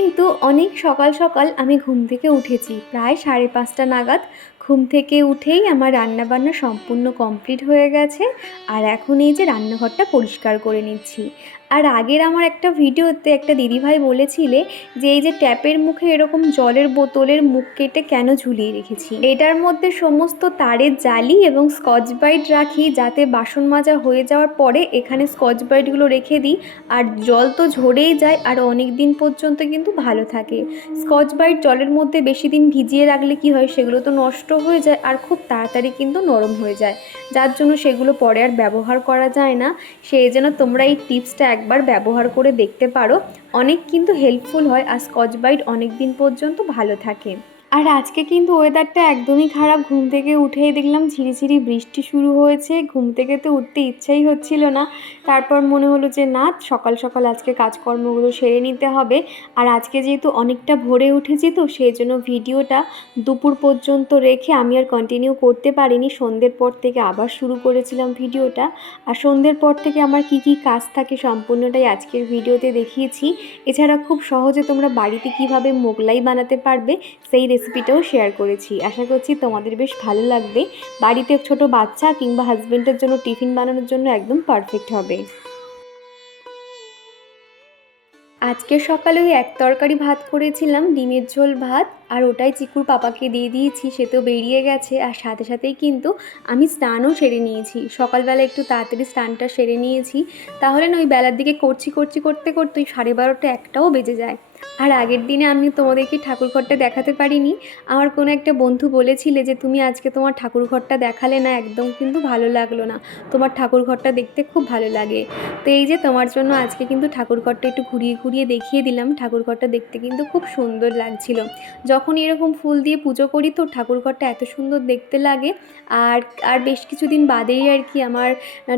কিন্তু অনেক সকাল সকাল আমি ঘুম থেকে উঠেছি। প্রায় সাড়ে পাঁচটা নাগাদ ঘুম থেকে উঠেই আমার রান্নাবান্না সম্পূর্ণ কমপ্লিট হয়ে গেছে। আর এখন এই যে রান্নাঘরটা পরিষ্কার করে নিচ্ছি। আর আগের আমার একটা ভিডিওতে একটা দিদিভাই বলেছিলে যে এই যে ট্যাপের মুখে এরকম জলের বোতলের মুখ কেটে কেন ঝুলিয়ে রেখেছি? এটার মধ্যে সমস্ত তারের জালি এবং স্কচ ব্রাইট রাখি যাতে বাসন মাজা হয়ে যাওয়ার পরে এখানে স্কচ ব্রাইটগুলো রেখে দিই। আর জল তো ঝরেই যায় আর অনেক দিন পর্যন্ত কিন্তু ভালো থাকে। স্কচ ব্রাইট জলের মধ্যে বেশি দিন ভিজিয়ে রাখলে কি হয়? সেগুলো তো নষ্ট হয়ে যায় আর খুব তাড়াতাড়ি কিন্তু নরম হয়ে যায়। যার জন্য সেগুলো পরে আর ব্যবহার করা যায় না। সেই জন্য তোমরা এই টিপসটা একবার ব্যবহার করে দেখতে পারো। অনেক কিন্তু হেল্পফুল হয়। আর স্কচ বাইট অনেক দিন পর্যন্ত ভালো থাকে। আর আজকে কিন্তু ওয়েদারটা একদমই খারাপ। ঘুম থেকে উঠেই দেখলাম ঝিরিঝিরি বৃষ্টি শুরু হয়েছে। ঘুম থেকে তো উঠতে ইচ্ছাই হচ্ছিল না। তারপর মনে হলো যে, না, সকাল সকাল আজকে কাজকর্মগুলো সেরে নিতে হবে। আর আজকে যেহেতু অনেকটা ভোরে উঠেছি তো, সেই জন্য ভিডিওটা দুপুর পর্যন্ত রেখে আমি আর কন্টিনিউ করতে পারিনি। সন্ধ্যের পর থেকে আবার শুরু করেছিলাম ভিডিওটা। আর সন্ধ্যের পর থেকে আমার কি কি কাজ থাকে সম্পূর্ণটাই আজকের ভিডিওতে দেখিয়েছি। এছাড়া খুব সহজে তোমরা বাড়িতে কীভাবে মোগলাই বানাতে পারবে, সেই রেসিপিটাও শেয়ার করেছি। আশা করছি তোমাদের বেশ ভালো লাগবে। বাড়িতে ছোট বাচ্চা কিংবা হাজবেন্ডের জন্য টিফিন বানানোর জন্য একদম পারফেক্ট হবে। আজকে সকালে ওই এক তরকারি ভাত করেছিলাম, ডিমের ঝোল ভাত, আর ওটাই চিকুর পাপাকে দিয়ে দিয়েছি, সে তো বেরিয়ে গেছে। আর সাথে সাথেই কিন্তু আমি স্নানও সেরে নিয়েছি। সকালবেলা একটু তাড়াতাড়ি স্নানটা সেরে নিয়েছি। তাহলে না ওই বেলার দিকে করছি করছি, করতে করতে ওই সাড়ে বারোটা একটাও বেজে যায়। আর আগের দিনে আমি তোমাদেরকে ঠাকুরঘরটা দেখাতে পারিনি। আমার কোনো একটা বন্ধু বলেছিলে যে, তুমি আজকে তোমার ঠাকুরঘরটা দেখালে না একদম কিন্তু ভালো লাগল না। তোমার ঠাকুরঘরটা দেখতে খুব ভালো লাগে। তো এই যে তোমার জন্য আজকে কিন্তু ঠাকুরঘরটা একটু ঘুরিয়ে ঘুরিয়ে দেখিয়ে দিলাম। ঠাকুরঘরটা দেখতে কিন্তু খুব সুন্দর লাগছিল। যখন এরকম ফুল দিয়ে পুজো করি তো ঠাকুরঘরটা এত সুন্দর দেখতে লাগে। আর আর বেশ কিছুদিন বাদেই আর কি আমার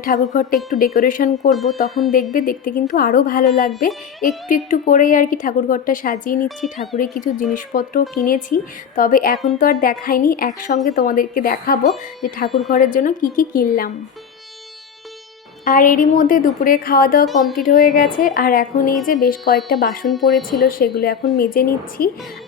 ঠাকুরঘরটা একটু ডেকোরেশন করব। তখন দেখবে দেখতে কিন্তু আরও ভালো লাগবে। একটু একটু করেই আর কি ঠাকুরঘরটা সাজিয়ে নিচ্ছি, ঠাকুরের কিছু জিনিসপত্র কিনেছি। তবে এখন তো আর দেখাইনি, একসঙ্গে তোমাদেরকে দেখাবো যে ঠাকুর ঘরের জন্য কি কি কিনলাম। আর এরই মধ্যে দুপুরে খাওয়া দাওয়া কমপ্লিট হয়ে গেছে, আর এখন এই যে বেশ কয়েকটা বাসন পড়েছিল, সেগুলো এখন মেজে নিচ্ছি।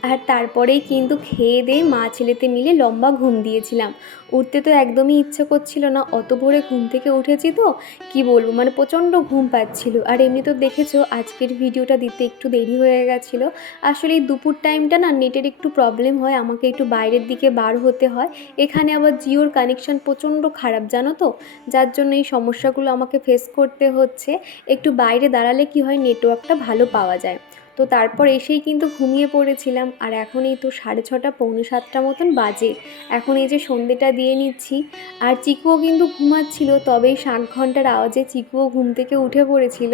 আর তারপরেই কিন্তু খেয়ে দিয়ে মা ছেলেতে মিলে লম্বা ঘুম দিয়েছিলাম। উঠতে তো একদমই ইচ্ছে করছিল না। অত ভোরে ঘুম থেকে উঠেছি তো, কি বলব? মানে প্রচণ্ড ঘুম পাচ্ছিল। আর এমনি তো দেখেছ, আজকের ভিডিওটা দিতে একটু দেরি হয়ে গেছিল। আসলে এই দুপুর টাইমটা না নেটের একটু প্রবলেম হয়, আমাকে একটু বাইরের দিকে বার হতে হয়। এখানে আবার জিওর কানেকশান প্রচণ্ড খারাপ, জানো তো? যার জন্য এই সমস্যাগুলো আমাকে ফেস করতে হচ্ছে। একটু বাইরে দাঁড়ালে কি হয় নেটওয়ার্কটা ভালো পাওয়া যায়। তো তারপর এসেই কিন্তু ঘুমিয়ে পড়েছিলাম আর এখন এই তো সাড়ে ছটা, পৌনে সাতটা মতন বাজে। এখন এই যে সন্ধেটা দিয়ে নিচ্ছি। আর চিকুও কিন্তু ঘুমাচ্ছিল, তবেই সাত ঘণ্টার আওয়াজে চিকুও ঘুম থেকে উঠে পড়েছিল।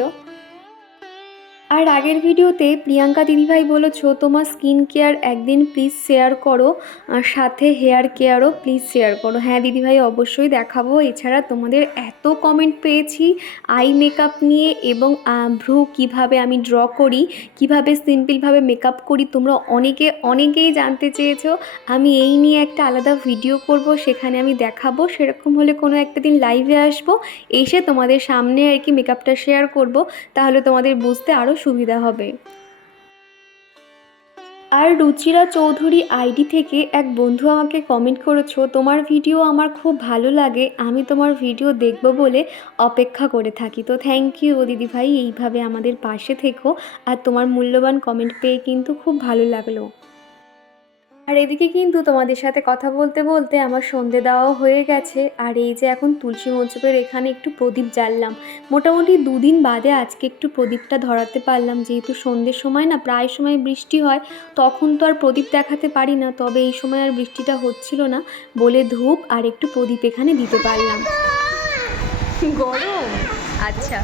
আর আগের ভিডিওতে প্রিয়াঙ্কা দিদিভাই বলেছ, তোমার স্কিন কেয়ার একদিন প্লিজ শেয়ার করো, আর সাথে হেয়ার কেয়ারও প্লিজ শেয়ার করো। হ্যাঁ দিদিভাই অবশ্যই দেখাবো। এছাড়া তোমাদের এত কমেন্ট পেয়েছি আই মেকআপ নিয়ে এবং ভ্রু কীভাবে আমি ড্র করি, কীভাবে সিম্পলভাবে মেকআপ করি, তোমরা অনেকে, অনেকেই জানতে চেয়েছো। আমি এই নিয়ে একটা আলাদা ভিডিও করব, সেখানে আমি দেখাবো। সেরকম হলে কোনো একটা দিন লাইভে আসব, এসে তোমাদের সামনে আর কি মেকআপটা শেয়ার করব। তাহলে তোমাদের বুঝতে আরও সুবিধা হবে। আর রুচিরা চৌধুরী আইডি থেকে এক বন্ধু আমাকে কমেন্ট করেছ, তোমার ভিডিও আমার খুব ভালো লাগে, আমি তোমার ভিডিও দেখব বলে অপেক্ষা করে থাকি। তো থ্যাংক ইউ দিদিভাই, এইভাবে আমাদের পাশে থেকো। আর তোমার মূল্যবান কমেন্ট পেয়ে কিন্তু খুব ভালো লাগল। আর এদিকে কিন্তু তোমাদের সাথে কথা বলতে বলতে আমার সন্ধে দেওয়াও হয়ে গেছে। আর এই যে এখন তুলসী মঞ্চপের এখানে একটু প্রদীপ জ্বাললাম। মোটামুটি দুদিন বাদে আজকে একটু প্রদীপটা ধরাতে পারলাম। যেহেতু সন্ধ্যের সময় না প্রায় সময় বৃষ্টি হয়, তখন তো আর প্রদীপ দেখাতে পারি না। তবে এই সময় আর বৃষ্টিটা হচ্ছিল না বলে ধূপ আর একটু প্রদীপ এখানে দিতে পারলাম। গরম? আচ্ছা।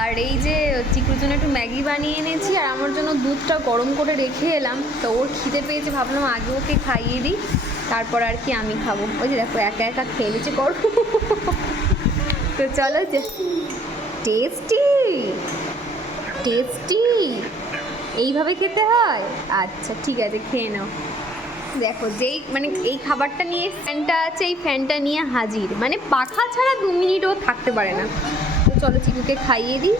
আর এই যে চিকুর জন্য একটু ম্যাগি বানিয়ে এনেছি, আর আমার জন্য দুধটা গরম করে রেখে এলাম। তো ওর খিদে পেয়েছে, ভাবলাম আগে ওকে খাইয়ে দিই, তারপর আর কি আমি খাব। ওই যে দেখো, একা একা খেয়ে নিচ্ছে, কর। তো চলো যে, টেস্টি! টেস্টি! এইভাবে খেতে হয়? আচ্ছা ঠিক আছে, খেয়ে নাও। দেখো, যেই মানে এই খাবারটা নিয়ে ফ্যানটা আছে, এই ফ্যানটা নিয়ে হাজির। মানে পাখা ছাড়া দু মিনিটও থাকতে পারে না। চলো চিকুকে খাইয়ে দিই।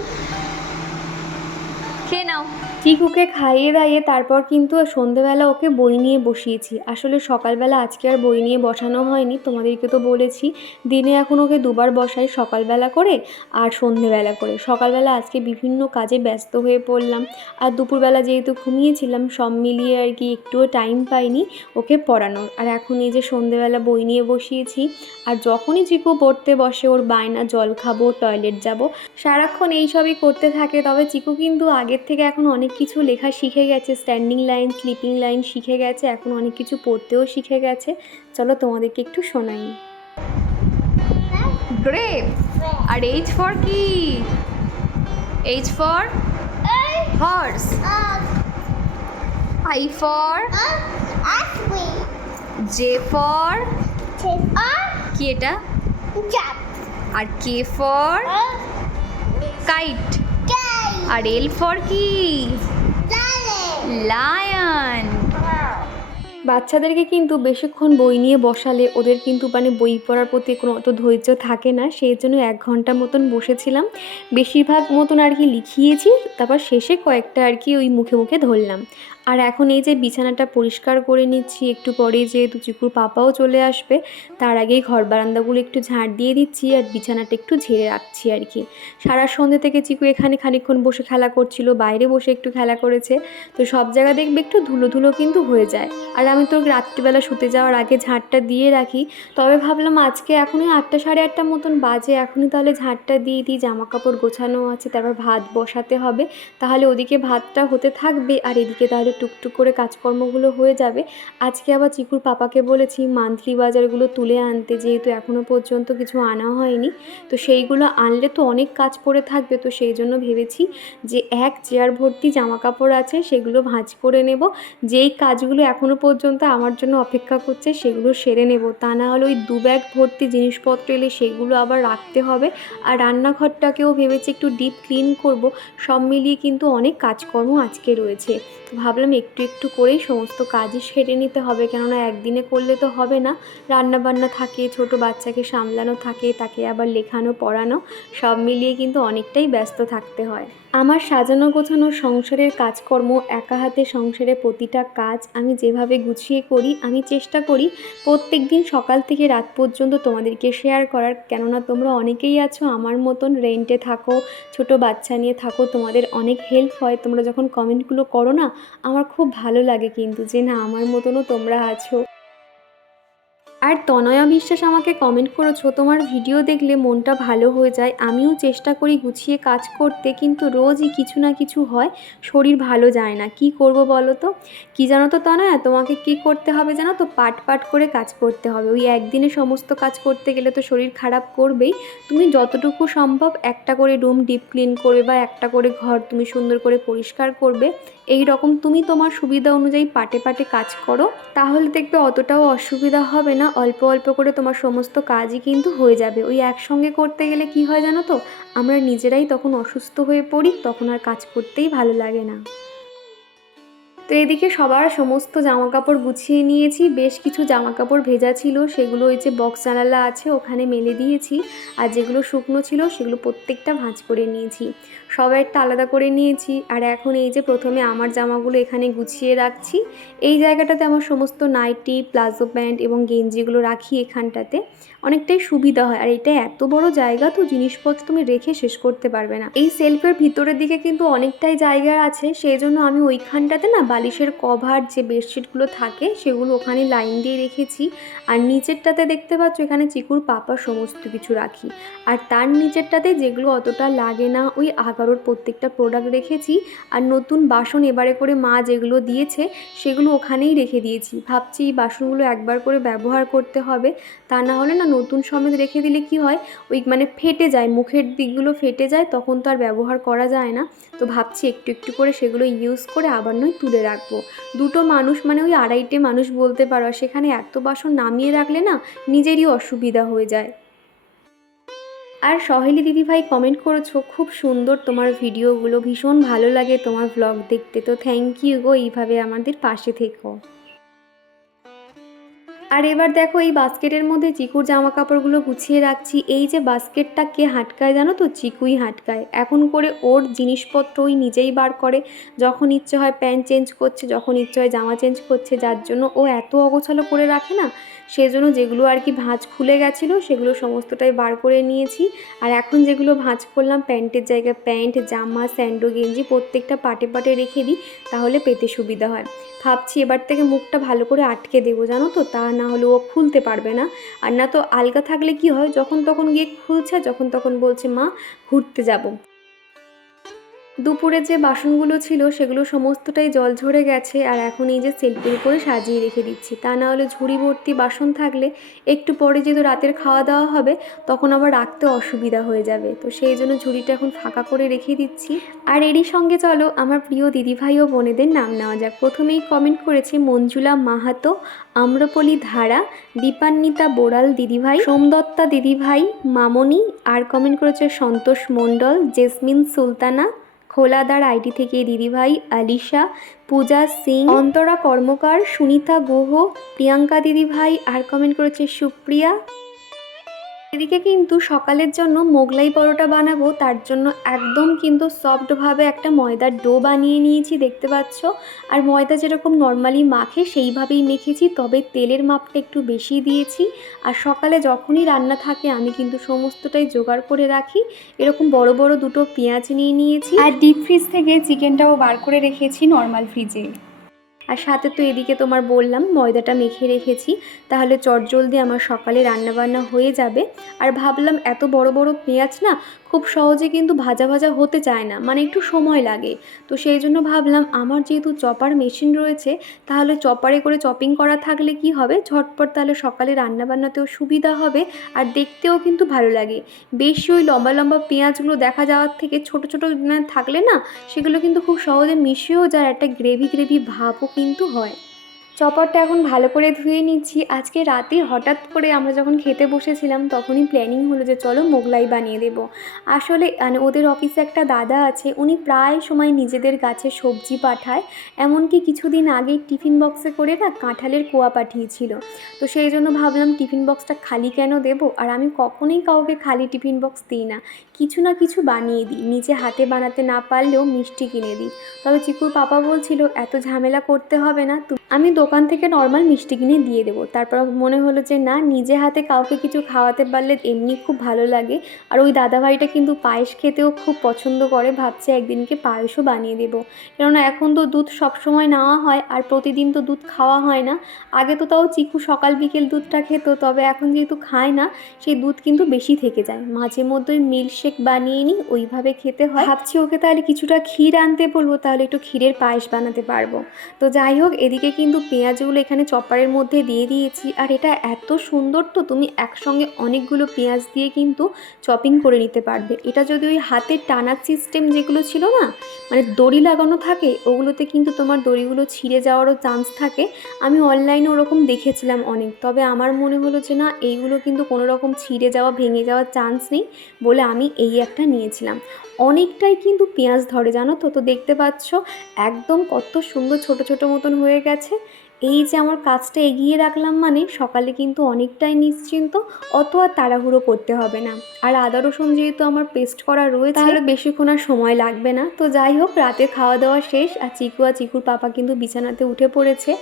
খেয়ে নাও। চিকুকে খাইয়ে দাইয়ে তারপর কিন্তু সন্ধেবেলা ওকে বই নিয়ে বসিয়েছি। আসলে সকালবেলা আজকে আর বই নিয়ে বসানো হয়নি, তোমাদেরকে তো বলেছি। দিনে এখন ওকে দুবার বসাই, সকালবেলা করে আর সন্ধেবেলা করে। সকালবেলা আজকে বিভিন্ন কাজে ব্যস্ত হয়ে পড়লাম। আর দুপুরবেলা যেহেতু ঘুমিয়েছিলাম, সব মিলিয়ে আর কি একটুও টাইম পাইনি ওকে পড়ানোর। আর এখন এই যে সন্ধেবেলা বই নিয়ে বসিয়েছি, আর যখনই চিকু পড়তে বসে, ওর বায়না, জল খাব, টয়লেট যাব, সারাক্ষণ এইসবই করতে থাকে, তবে চিকু কিন্তু আগের থেকে এখন অনেক কিছু লেখা শিখে গেছে স্ট্যান্ডিং লাইন স্লিপিং লাইন শিখে গেছে এখন অনেক কিছু পড়তেও শিখে গেছে। চলো তোমাদেরকে একটু শোনাই। গ্রেপ আর এইচ ফর কি? H for horse I for J for কি এটা? আর কে ফর কাইট আর এল ফর কি? লায়ন বাচ্চাদেরকে কিন্তু বেশিক্ষণ বই নিয়ে বসালে ওদের কিন্তু মানে বই পড়ার প্রতি কোনো অত ধৈর্য থাকে না, সেই জন্য এক ঘণ্টা মতন বসেছিলাম। বেশিরভাগ মতন আর কি লিখিয়েছি, তারপর শেষে কয়েকটা আর কি ওই মুখে মুখে ধরলাম। আর এখন এই যে বিছানাটা পরিষ্কার করে নিচ্ছি, একটু পরে যেহেতু চিকুর পাপাও চলে আসবে, তার আগেই ঘর বারান্দাগুলো একটু ঝাঁট দিয়ে দিচ্ছি আর বিছানাটা একটু ঝেড়ে রাখছি আর কি। সারা সন্ধ্যে থেকে চিকু এখানে খানিকক্ষণ বসে খেলা করছিল, বাইরে বসে একটু খেলা করেছে, তো সব জায়গা দেখবে একটু ধুলো ধুলো কিন্তু হয়ে যায়। আর আমি তো রাত্রিবেলা শুতে যাওয়ার আগে ঝাঁটটা দিয়ে রাখি, তবে ভাবলাম আজকে এখনই আটটা সাড়ে আটটা মতন বাজে, এখনই তাহলে ঝাঁটটা দিয়ে দিই জামা কাপড় গোছানো আছে, তারপর ভাত বসাতে হবে, তাহলে ওদিকে ভাতটা হতে থাকবে, আর এদিকে তাহলে টুকটুক করে কাজকর্মগুলো হয়ে যাবে। আজকে আবার চিকুর পাপাকে বলেছি, মান্থলি বাজারগুলো তুলে আনতে। যেহেতু এখনও পর্যন্ত কিছু আনা হয়নি, তো সেইগুলো আনলে তো অনেক কাজ পড়ে থাকবে। তো সেই জন্য ভেবেছি যে এক চেয়ার ভর্তি জামা কাপড় আছে, সেগুলো ভাঁজ করে নেব। যেই কাজগুলো এখনও পর্যন্ত আমার জন্য অপেক্ষা করছে, সেগুলো সেরে নেব। তা না হলে ওই দু ব্যাগ ভর্তি জিনিসপত্র এলে সেগুলো আবার রাখতে হবে। আর রান্নাঘরটাকেও ভেবেছি একটু ডিপ ক্লিন করব। সব মিলিয়ে কিন্তু অনেক কাজকর্ম আজকে রয়েছে। তো ভাবলাম একটু একটু করেই সমস্ত কাজই সেরে নিতে হবে। কেননা একদিনে করলে তো হবে না। রান্না বান্না থাকে, ছোট বাচ্চাকে সামলানো থাকে, তাকে আবার লেখানো, পড়ানো, সব মিলিয়ে কিন্তু অনেকটাই ব্যস্ত থাকতে হয়। আমার সাজানো গোছানো সংসারের কাজকর্ম, একা হাতে সংসারে প্রতিটা কাজ আমি যেভাবে গুছিয়ে করি, আমি চেষ্টা করি প্রত্যেক দিন সকাল থেকে রাত পর্যন্ত তোমাদেরকে শেয়ার করার। কেননা তোমরা অনেকেই আছো, আমার মতন রেন্টে থাকো, ছোট বাচ্চা নিয়ে থাকো, তোমাদের অনেক হেল্প হয়। তোমরা যখন কমেন্টগুলো করো না আমার খুব ভালো লাগে কিন্তু যে না আমার মতনও তোমরা আছো। আর তনয়া বিশ্বাস আমাকে কমেন্ট করেছ, তোমার ভিডিও দেখলে মনটা ভালো হয়ে যায়। আমিও চেষ্টা করি গুছিয়ে কাজ করতে, কিন্তু রোজই কিছু না কিছু হয়, শরীর ভালো যায় না। কি করব বলো তো? কি জানো তো তনয়া? তোমাকে কি করতে হবে জানো তো? পাট পাট করে কাজ করতে হবে। ওই একদিনে সমস্ত কাজ করতে গেলে তো শরীর খারাপ করবেই। তুমি যতটুকু সম্ভব একটা করে রুম ডিপ ক্লিন করবে বা একটা করে ঘর তুমি সুন্দর করে পরিষ্কার করবে। এই রকম তুমি তোমার সুবিধা অনুযায়ী পাটে পাটে কাজ করো। তাহলে দেখবে অতটাও অসুবিধা হবে না। অল্প অল্প করে তোমার সমস্ত কাজই কিন্তু হয়ে যাবে। ওই একসঙ্গে করতে গেলে কি হয় জানো তো? আমরা নিজেরাই তখন অসুস্থ হয়ে পড়ি, তখন আর কাজ করতেই ভালো লাগে না। তো এদিকে সবার সমস্ত জামা কাপড় গুছিয়ে নিয়েছি, বেশ কিছু জামা কাপড় ভেজা ছিল, সেগুলো ওই যে বক্স জানালা আছে, ওখানে মেলে দিয়েছি। আর যেগুলো শুকনো ছিল, সেগুলো প্রত্যেকটা ভাঁজ করে নিয়েছি। সবাইটা আলাদা করে নিয়েছি। আর এখন এই যে প্রথমে আমার জামাগুলো এখানে গুছিয়ে রাখছি। এই জায়গাটাতে আমার সমস্ত নাইটি, প্লাজো প্যান্ট এবং গেঞ্জিগুলো রাখি এখানটাতে। অনেকটাই সুবিধা হয়। আর এটা এত বড় জায়গা তো জিনিসপত্র তুমি রেখে শেষ করতে পারবে না। এই সেলফের ভিতরের দিকে কিন্তু অনেকটাই জায়গা আছে। সেই জন্য আমি ওইখানটাতে না বালিশের কভার, যে বেডশিটগুলো থাকে, সেগুলো ওখানে লাইন দিয়ে রেখেছি। আর নিচেরটাতে দেখতে পাচ্ছ, এখানে চিকুর পাপা সমস্ত কিছু রাখি। আর তার নিচেরটাতে যেগুলো অতটা লাগে না, ওই আগারোর প্রত্যেকটা প্রোডাক্ট রেখেছি আর নতুন বাসন এবারে করে মা যেগুলো দিয়েছে সেগুলো ওখানেই রেখে দিয়েছি। ভাবছি এই বাসনগুলো একবার করে ব্যবহার করতে হবে। তা না হলে না নতুন সমেত রেখে দিলে কি হয়? ওই মানে ফেটে যায়, মুখের দিকগুলো ফেটে যায়, তখন তো আর ব্যবহার করা যায় না। তো ভাবছি একটু একটু করে সেগুলো ইউজ করে আবার নয় তুলে রাখব। দুটো মানুষ মানে ওই আড়াইটে মানুষ বলতে পারো সেখানে এত বাসন নামিয়ে রাখলে না নিজেরই অসুবিধা হয়ে যায়। আর সহেলি দিদিভাই কমেন্ট করেছ, খুব সুন্দর তোমার ভিডিওগুলো ভীষণ ভালো লাগে তোমার ব্লগ দেখতে, তো থ্যাংক ইউ গো এইভাবে আমাদের পাশে থেকো। আর এবার দেখো এই বাস্কেটের মধ্যে চিকুর জামা কাপড়গুলো গুছিয়ে রাখছি। এই যে বাস্কেটটা কে হাটকায় জানো তো? চিকুই হাটকায়। এখন করে ওর জিনিসপত্র ওই নিজেই বার করে। যখন ইচ্ছে হয় প্যান্ট চেঞ্জ করছে, যখন ইচ্ছে হয় জামা চেঞ্জ করছে, যার জন্য ও এত অগোছালো করে রাখে না, সেজন্য যেগুলো আর কি ভাঁজ খুলে গেছিল, সেগুলো সমস্তটাই বার করে নিয়েছি। আর এখন যেগুলো ভাঁজ করলাম, প্যান্টের জায়গায় প্যান্ট, জামা, স্যান্ডো, গেঞ্জি প্রত্যেকটা পাটে পাটে রেখে দিই, তাহলে পেতে সুবিধা হয়। ভাবছি এবার থেকে মুখটা ভালো করে আটকে দেবো, জানো তো? তা না হলে ও খুলতে পারবে না। আর না তো আলগা থাকলে কি হয়? যখন তখন গিয়ে খুলছে, যখন তখন বলছে, মা, ঘুরতে যাব। দুপুরে যে বাসনগুলো ছিল সেগুলো সমস্তটাই জল ঝরে গেছে আর এখন এই যে সেলফের উপরে সাজিয়ে রেখে দিচ্ছি। তা না হলে ঝুড়ি ভর্তি বাসন থাকলে একটু পরে যেহেতু রাতের খাওয়া দাওয়া হবে, তখন আবার রাখতে অসুবিধা হয়ে যাবে। তো সেই জন্য ঝুড়িটা এখন ফাঁকা করে রেখে দিচ্ছি। আর এরই সঙ্গে চলো, আমার প্রিয় দিদিভাই ও বোনেদের নাম নেওয়া যাক। প্রথমেই কমেন্ট করেছে মঞ্জুলা মাহাতো, আম্রপলি ধারা, দীপান্বিতা বোড়াল দিদিভাই সোমদত্তা দিদিভাই, মামনি, আর কমেন্ট করেছে সন্তোষ মণ্ডল, জেসমিন সুলতানা খোলাদার আইডি থেকে দিদিভাই, আলিশা, পূজা সিং, অন্তরা কর্মকার, সুনিতা গুহ, প্রিয়াঙ্কা দিদিভাই, আর কমেন্ট করেছে সুপ্রিয়া। এদিকে কিন্তু সকালের জন্য মোগলাই পরোটা বানাবো, তার জন্য একদম কিন্তু সফটভাবে একটা ময়দার ডো বানিয়ে নিয়েছি, দেখতে পাচ্ছ? আর ময়দা যেরকম নর্মালি মাখে, সেইভাবেই মেখেছি, তবে তেলের মাপটা একটু বেশি দিয়েছি। আর সকালে যখনই রান্না থাকে, আমি কিন্তু সমস্তটাই জোগাড় করে রাখি। এরকম বড় বড় দুটো পেঁয়াজ নিয়ে নিয়েছি। আর ডিপ ফ্রিজ থেকে চিকেনটাও বার করে রেখেছি নর্মাল ফ্রিজে আর সাথে তো এদিকে তোমার বললাম, ময়দাটা মেখে রেখেছি। তাহলে চট জলদি আমার সকালে রান্নাবান্না হয়ে যাবে। আর ভাবলাম এত বড় বড় পেঁয়াজ না খুব সহজে কিন্তু ভাজা ভাজা হতে চায় না মানে একটু সময় লাগে। তো সেই জন্য ভাবলাম, আমার যেহেতু চপার মেশিন রয়েছে, তাহলে চপারে করে চপিং করা থাকলে কি হবে? ঝটপট তাহলে সকালে রান্নাবান্নাতেও সুবিধা হবে আর দেখতেও কিন্তু ভালো লাগে। বেশি ওই লম্বা লম্বা পেঁয়াজগুলো দেখা যাওয়ার থেকে ছোট ছোট থাকলে না, সেগুলো কিন্তু খুব সহজে মিশেও যায়, একটা গ্রেভি গ্রেভি ভাবও কিন্তু হয়। চপারটা এখন ভালো করে ধুয়ে নিচ্ছি। আজকে রাতে হঠাৎ করে আমরা যখন খেতে বসেছিলাম, তখনই প্ল্যানিং হলো যে চলো মোগলাই বানিয়ে দেবো। আসলে মানে ওদের অফিসে একটা দাদা আছে, উনি প্রায় সময় নিজেদের গাছে সবজি পাঠায়, এমনকি কিছুদিন আগে টিফিন বক্সে করে না কাঁঠালের কোয়া পাঠিয়েছিল। তো সেই জন্য ভাবলাম টিফিন বক্সটা খালি কেন দেবো? আর আমি কখনোই কাউকে খালি টিফিন বক্স দিই না। কিছু না কিছু বানিয়ে দিই, নিজে হাতে বানাতে না পারলেও মিষ্টি কিনে দিই। তবে চিকুর পাপা বলছিল, এত ঝামেলা করতে হবে না আমি দোকান থেকে নর্মাল মিষ্টি কিনে দিয়ে দেবো। তারপর মনে হলো যে, না, নিজে হাতে কাউকে কিছু খাওয়াতে পারলে এমনি খুব ভালো লাগে। আর ওই দাদাভাইটা কিন্তু পায়েস খেতেও খুব পছন্দ করে, ভাবছে একদিনকে পায়েসও বানিয়ে দেবো। কেননা এখন তো দুধ সবসময় নেওয়া হয় আর প্রতিদিন তো দুধ খাওয়া হয় না। আগে তো তাও চিকু সকাল বিকেল দুধটা খেত, তবে এখন যেহেতু খায় না, সেই দুধ কিন্তু বেশি থেকে যায়। মাঝে মধ্যে মিল্কশেক বানিয়ে নিই, ওইভাবে খেতে হয়। ভাবছি ওকে তাহলে কিছুটা ক্ষীর আনতে বলব, তাহলে একটু ক্ষীরের পায়েস বানাতে পারব। তো যাই হোক, এদিকে কিন্তু পেঁয়াজগুলো এখানে চপারের মধ্যে দিয়ে দিয়েছি। আর এটা এত সুন্দর তো, তুমি একসঙ্গে অনেকগুলো পেঁয়াজ দিয়ে কিন্তু চপিং করে নিতে পারবে। এটা যদি ওই হাতের টানার সিস্টেম যেগুলো ছিল না মানে দড়ি লাগানো থাকে, ওগুলোতে কিন্তু তোমার দড়িগুলো ছিঁড়ে যাওয়ারও চান্স থাকে। আমি অনলাইনে ওরকম দেখেছিলাম অনেক। তবে আমার মনে হলো যে না, এইগুলো কিন্তু কোনো রকম ছিঁড়ে যাওয়া, ভেঙে যাওয়ার চান্স নেই বলে আমি এই একটা নিয়েছিলাম। অনেকটাই কিন্তু পেঁয়াজ ধরে, জানো তো? তো দেখতে পাচ্ছ, একদম কত সুন্দর ছোট ছোট মতন হয়ে গেছে। এই যে আমার কাজটা এগিয়ে রাখলাম মানে সকালে কিন্তু অনেকটাই নিশ্চিন্ত অত আর তাড়াহুড়ো করতে হবে না। আর আদা রসুন যেহেতু আমার পেস্ট করা রয়েছে, তাহলে বেশিক্ষণ আর সময় লাগবে না। তো যাই হোক রাতে খাওয়া দাওয়া শেষ, আর চিকু আর চিকুর পাপা কিন্তু বিছানাতে উঠে পড়েছে।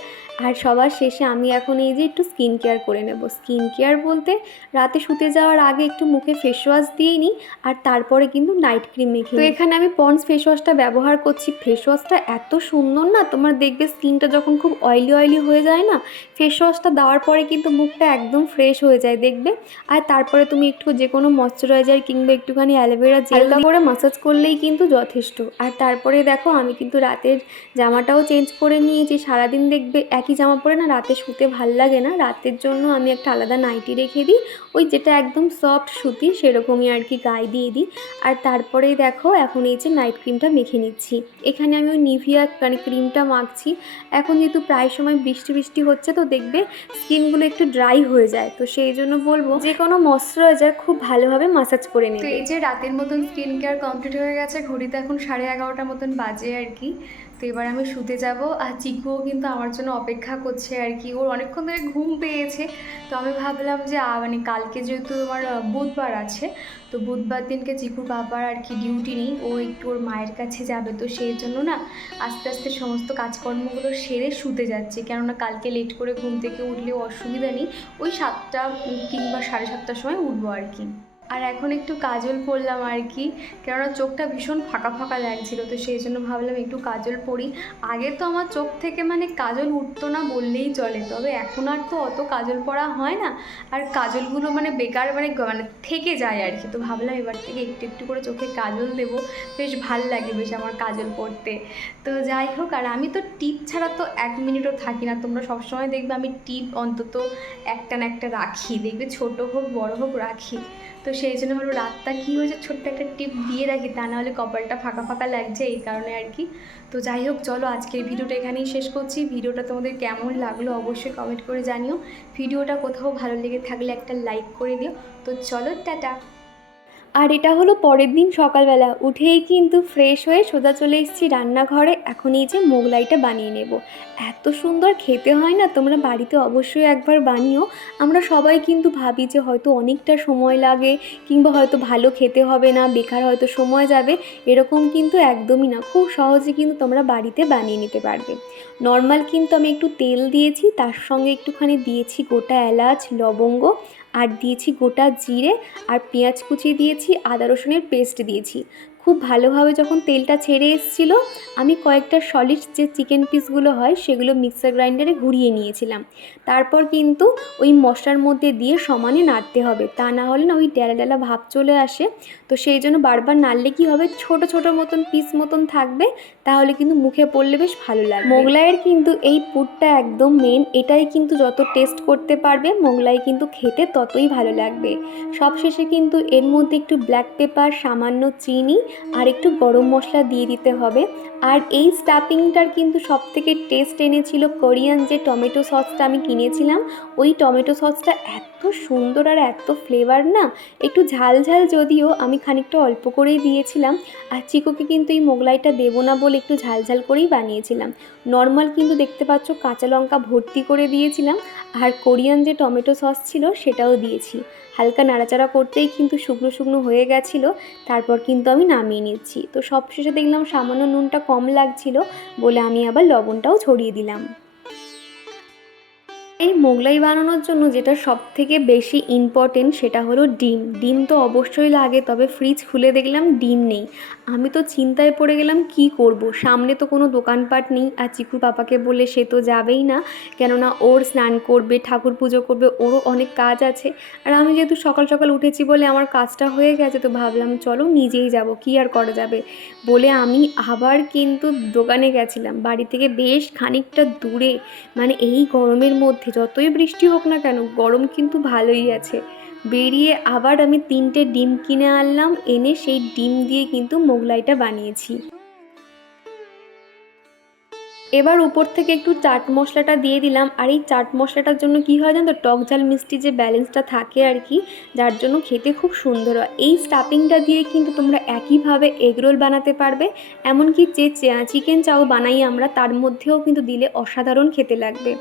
আর সবার শেষে আমি এখন এই যে একটু স্কিন কেয়ার করে নেব। স্কিন কেয়ার বলতে রাতে শুতে যাওয়ার আগে একটু মুখে ফেস ওয়াশ দিয়ে নিই আর তারপরে কিন্তু নাইট ক্রিম মেখে তো এখানে আমি পন্ডস ফেস ওয়াশটা ব্যবহার করছি। ফেস ওয়াশটা এত সুন্দর না তোমার দেখবে স্কিনটা যখন খুব অয়েলি অয়েলি হয়ে যায় না ফেস ওয়াশটা দেওয়ার পরে কিন্তু মুখটা একদম ফ্রেশ হয়ে যায় দেখবে। আর তারপরে তুমি একটু যে কোনো ময়শ্চারাইজার কিংবা একটুখানি অ্যালোভেরা জেল করে মাসাজ করলেই কিন্তু যথেষ্ট। আর তারপরে দেখো আমি কিন্তু রাতের জামাটাও চেঞ্জ করে নিয়েছি। সারাদিন দেখবে একই জামা পরে না রাতে শুতে ভালো লাগে না। রাতের জন্য আমি একটা আলাদা নাইটি রেখে দিই। ওই যেটা একদম সফট সুতি সেরকমই আর কি গায়ে দিয়ে দিই। আর তারপরেই দেখো এখন এই যে নাইট ক্রিমটা মেখে নিচ্ছি। এখানে আমি ওই নিভিয়া মানে ক্রিমটা মাখছি। এখন যেহেতু প্রায় সময় বৃষ্টি বৃষ্টি হচ্ছে তো দেখবে স্কিনগুলো একটু ড্রাই হয়ে যায়। তো সেই জন্য বলব যে কোনো ময়শ্চারাইজার খুব ভালোভাবে মাসাজ করে নিই তো এই যে রাতের মতন স্কিন কেয়ার কমপ্লিট হয়ে গেছে ঘড়িতে এখন সাড়ে এগারোটার মতন বাজে আর কি। তো এবার আমি শুতে যাব আর চিকুও কিন্তু আমার জন্য অপেক্ষা করছে আর কি। ওর অনেকক্ষণ ধরে ঘুম পেয়েছে। তো আমি ভাবলাম যে মানে কালকে যেহেতু আমার বুধবার আছে, তো বুধবার দিনকে চিকুর বাবার আর কি ডিউটি নেই। ও একটু ওর মায়ের কাছে যাবে। তো সেই জন্য না, আস্তে আস্তে সমস্ত কাজকর্মগুলো সেরে শুতে যাচ্ছে। কেননা কালকে লেট করে ঘুম থেকে উঠলেও অসুবিধা নেই। ওই সাতটা কিংবা সাড়ে সাতটার সময় উঠবো আর কি। আর এখন একটু কাজল পরলাম আর কি। কেননা চোখটা ভীষণ ফাঁকা ফাঁকা লাগছিল, তো সেই জন্য ভাবলাম একটু কাজল পরি আগে তো আমার চোখ থেকে মানে কাজল উঠতো না বললেই চলে, তবে এখন আর তো অত কাজল পরা হয় না। আর কাজলগুলো মানে বেকার মানে মানে থেকে যায় আর কি, তো ভাবলাম এবার থেকে একটু একটু করে চোখে কাজল দেবো। বেশ ভালো লাগে বেশ আমার কাজল পরতে তো যাই হোক, আর আমি তো টিপ ছাড়া তো এক মিনিটও থাকি না, তোমরা সবসময় দেখবে আমি টিপ অন্তত একটা না একটা রাখি, দেখবে ছোট হোক, বড় হোক, রাখি। তো সেই জন্য হলো রাতটা কী হয়েছে ছোট্ট একটা টিপ দিয়ে রাখি, তা নাহলে কপালটা ফাঁকা ফাঁকা লাগছে এই কারণে আর কি। তো যাই হোক, চলো আজকের ভিডিওটা এখানেই শেষ করছি। ভিডিওটা তোমাদের কেমন লাগল অবশ্যই কমেন্ট করে জানিও। ভিডিওটা কোথাও ভালো লেগে থাকলে একটা লাইক করে দিও। তো চলো, টাটা! আর এটা হলো পরের দিন সকালবেলা। উঠেই কিন্তু ফ্রেশ হয়ে সোজা চলে এসেছি রান্নাঘরে। এখন এই যে মোগলাইটা বানিয়ে নেব। এত সুন্দর খেতে হয় না? তোমরা বাড়িতে অবশ্যই একবার বানিও। আমরা সবাই কিন্তু ভাবি যে হয়তো অনেকটা সময় লাগে, কিংবা হয়তো ভালো খেতে হবে না, বেকার হয়তো সময় যাবে। এরকম কিন্তু একদমই না। খুব সহজে কিন্তু তোমরা বাড়িতে বানিয়ে নিতে পারবে। নর্মাল কিন্তু আমি একটু তেল দিয়েছি, তার সঙ্গে একটুখানি দিয়েছি গোটা এলাচ, লবঙ্গ আর দিয়েছি গোটা জিরে আর পেঁয়াজ কুচি দিয়েছি আদা রসুনের পেস্ট দিয়েছি। খুব ভালোভাবে যখন তেলটা ছেড়ে এসেছিল, আমি কয়েকটা সলিড যে চিকেন পিসগুলো হয়, সেগুলো মিক্সার গ্রাইন্ডারে ঘুরিয়ে নিয়েছিলাম। তারপর কিন্তু ওই মশলার মধ্যে দিয়ে সমানে নাড়তে হবে। তা না হলে না ওই ডেলা ডেলা ভাব চলে আসে। তো সেই জন্য বারবার নাড়লে কি হবে? ছোট ছোট মতন পিস মতন থাকবে। তাহলে কিন্তু মুখে পড়লে বেশ ভালো লাগবে। মোগলাইয়ের কিন্তু এই পুরটা একদম মেন এটাই কিন্তু যত টেস্ট করতে পারবে, মোগলাই কিন্তু খেতে ততই ভালো লাগবে। সবশেষে কিন্তু এর মধ্যে একটু ব্ল্যাক পেপার সামান্য চিনি আর একটু গরম মশলা দিয়ে দিতে হবে। আর এই স্টাফিংটার কিন্তু সব থেকে টেস্ট এনেছিল কোরিয়ান যে টমেটো সসটা আমি কিনেছিলাম। ওই টমেটো সসটা এত সুন্দর আর এত ফ্লেভার না, একটু ঝাল ঝাল যদিও আমি খানিকটা অল্প করেই দিয়েছিলাম। আর চিকুকে কিন্তু এই মোগলাইটা দেবো না বলে একটু ঝাল ঝাল করেই বানিয়েছিলাম। নর্মাল কিন্তু দেখতে পাচ্ছ কাঁচা লঙ্কা ভর্তি করে দিয়েছিলাম। আর কোরিয়ান যে টমেটো সস ছিল সেটাও দিয়েছি। হালকা নাড়াচাড়া করতেই কিন্তু শুকনো শুকনো হয়ে গেছিল, তারপর কিন্তু আমি নামিয়ে নিচ্ছি। তো সবশেষে দেখলাম সামান্য নুনটা কম লাগছিল বলে আমি আবার লবণটাও ছড়িয়ে দিলাম। এই মোগলাই বানানোর জন্য যেটা সব থেকে বেশি ইম্পর্টেন্ট সেটা হলো ডিম। ডিম তো অবশ্যই লাগে, তবে ফ্রিজ খুলে দেখলাম ডিম নেই। আমি তো চিন্তায় পড়ে গেলাম কি করব? সামনে তো কোনো দোকানপাট নেই আর চিকুর পাপাকে বলে সে তো যাবেই না। কেননা ওর স্নান করবে, ঠাকুর পুজো করবে, ওরও অনেক কাজ আছে। আর আমি যেহেতু সকাল সকাল উঠেছি বলে আমার কাজটা হয়ে গেছে, তো ভাবলাম চলো নিজেই যাব, কি আর করা যাবে? বলে আমি আবার কিন্তু দোকানে গেছিলাম। বাড়ি থেকে বেশ খানিকটা দূরে মানে এই গরমের মধ্যে যতই বৃষ্টি হোক না কেন, গরম কিন্তু ভালোই আছে। বেরিয়ে আবার আমি তিনটে ডিম কিনে আনলাম, এনে সেই ডিম দিয়ে কিন্তু মোগলাইটা বানিয়েছি। এবার উপর থেকে একটু চাট মশলাটা দিয়ে দিলাম। আর এই চাট মশলাটার জন্য কি হয় জানো টক ঝাল মিষ্টি যে ব্যালেন্সটা থাকে আর কি, যার জন্য খেতে খুব সুন্দর হয়। এই স্টাফিংটা দিয়ে কিন্তু তোমরা একইভাবে এগরোল বানাতে পারবে। এমনকি যে চিকেন চাও বানাই আমরা, তার মধ্যেও কিন্তু দিলে অসাধারণ খেতে লাগবে।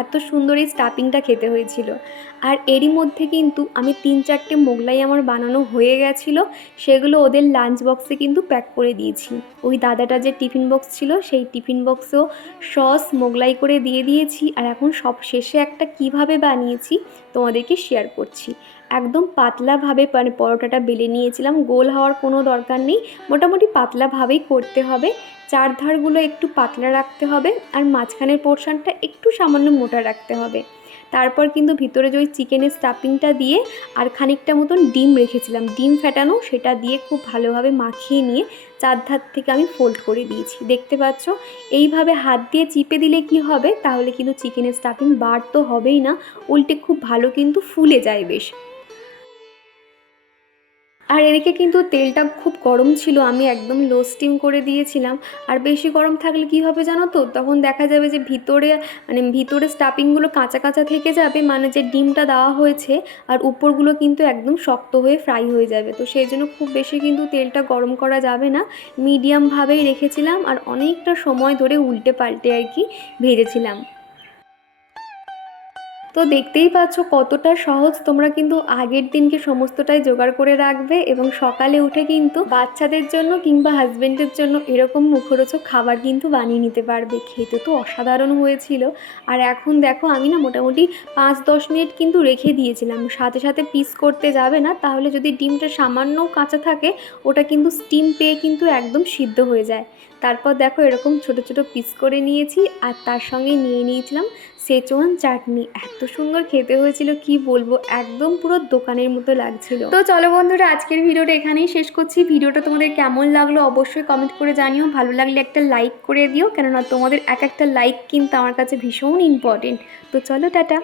এত সুন্দর এই স্টাফিংটা খেতে হয়েছিল। আর এরই মধ্যে কিন্তু আমি তিন চারটে মোগলাই আমার বানানো হয়ে গেছিল। সেগুলো ওদের লাঞ্চ বক্সে কিন্তু প্যাক করে দিয়েছি। ওই দাদাটা যে টিফিন বক্স ছিল, সেই টিফিন বক্সেও সস মোগলাই করে দিয়ে দিয়েছি আর এখন সব শেষে একটা কীভাবে বানিয়েছি তোমাদেরকে শেয়ার করছি। একদম পাতলাভাবে মানে পরোটাটা বেলে নিয়েছিলাম, গোল হওয়ার কোনো দরকার নেই, মোটামুটি পাতলাভাবেই করতে হবে। চার ধারগুলো একটু পাতলা রাখতে হবে আর মাঝখানের পোর্শনটা একটু সামান্য মোটা রাখতে হবে। তারপর কিন্তু ভিতরে যে ওই চিকেনের স্টাফিংটা দিয়ে আর খানিকটা মতন ডিম রেখেছিলাম। ডিম ফেটানো, সেটা দিয়ে খুব ভালোভাবে মাখিয়ে নিয়ে চার ধার থেকে আমি ফোল্ড করে দিয়েছি। দেখতে পাচ্ছ? এইভাবে হাত দিয়ে চিপে দিলে কি হবে? তাহলে কিন্তু চিকেনের স্টাফিং বার তো হবেই না। উল্টে খুব ভালো কিন্তু ফুলে যায় বেশ। আর এদিকে কিন্তু তেলটা খুব গরম ছিল, আমি একদম লো স্টিম করে দিয়েছিলাম। আর বেশি গরম থাকলে কি হবে জানো তো? তখন দেখা যাবে যে ভিতরে মানে ভিতরে স্টাফিংগুলো কাঁচা কাঁচা থেকে যাবে মানে যে ডিমটা দেওয়া হয়েছে, আর উপরগুলো কিন্তু একদম শক্ত হয়ে ফ্রাই হয়ে যাবে। তো সেই জন্য খুব বেশি কিন্তু তেলটা গরম করা যাবে না। মিডিয়ামভাবেই রেখেছিলাম, আর অনেকটা সময় ধরে উল্টে পাল্টে আর কি ভেজেছিলাম। তো দেখতেই পাচ্ছ কতটা সহজ। তোমরা কিন্তু আগের দিনকে সমস্তটাই জোগাড় করে রাখবে এবং সকালে উঠে কিন্তু বাচ্চাদের জন্য কিংবা হাজব্যান্ডের জন্য এরকম মুখরোচক খাবার কিন্তু বানিয়ে নিতে পারবে। খেতে তো অসাধারণ হয়েছিল। আর এখন দেখো আমি না মোটামুটি পাঁচ দশ মিনিট কিন্তু রেখে দিয়েছিলাম। সাথে সাথে পিস করতে যাবে না। তাহলে যদি ডিমটা সামান্যও কাঁচা থাকে, ওটা কিন্তু স্টিম পেয়ে কিন্তু একদম সিদ্ধ হয়ে যায়। তারপর দেখো এরকম ছোট ছোট পিস করে নিয়েছি। আর তার সঙ্গে নিয়ে নিয়েছিলাম সেচোয়ান চাটনি। এত সুন্দর খেতে হয়েছিল, কি বলব? একদম পুরো দোকানের মতো লাগছিল। তো চলো বন্ধুরা, আজকের ভিডিওটা এখানেই শেষ করছি। ভিডিওটা তোমাদের কেমন লাগল অবশ্যই কমেন্ট করে জানিও। ভালো লাগলে একটা লাইক করে দিও, কেননা তোমাদের এক একটা লাইক কিন্তু আমার কাছে ভীষণ ইম্পর্টেন্ট তো চলো, টাটা।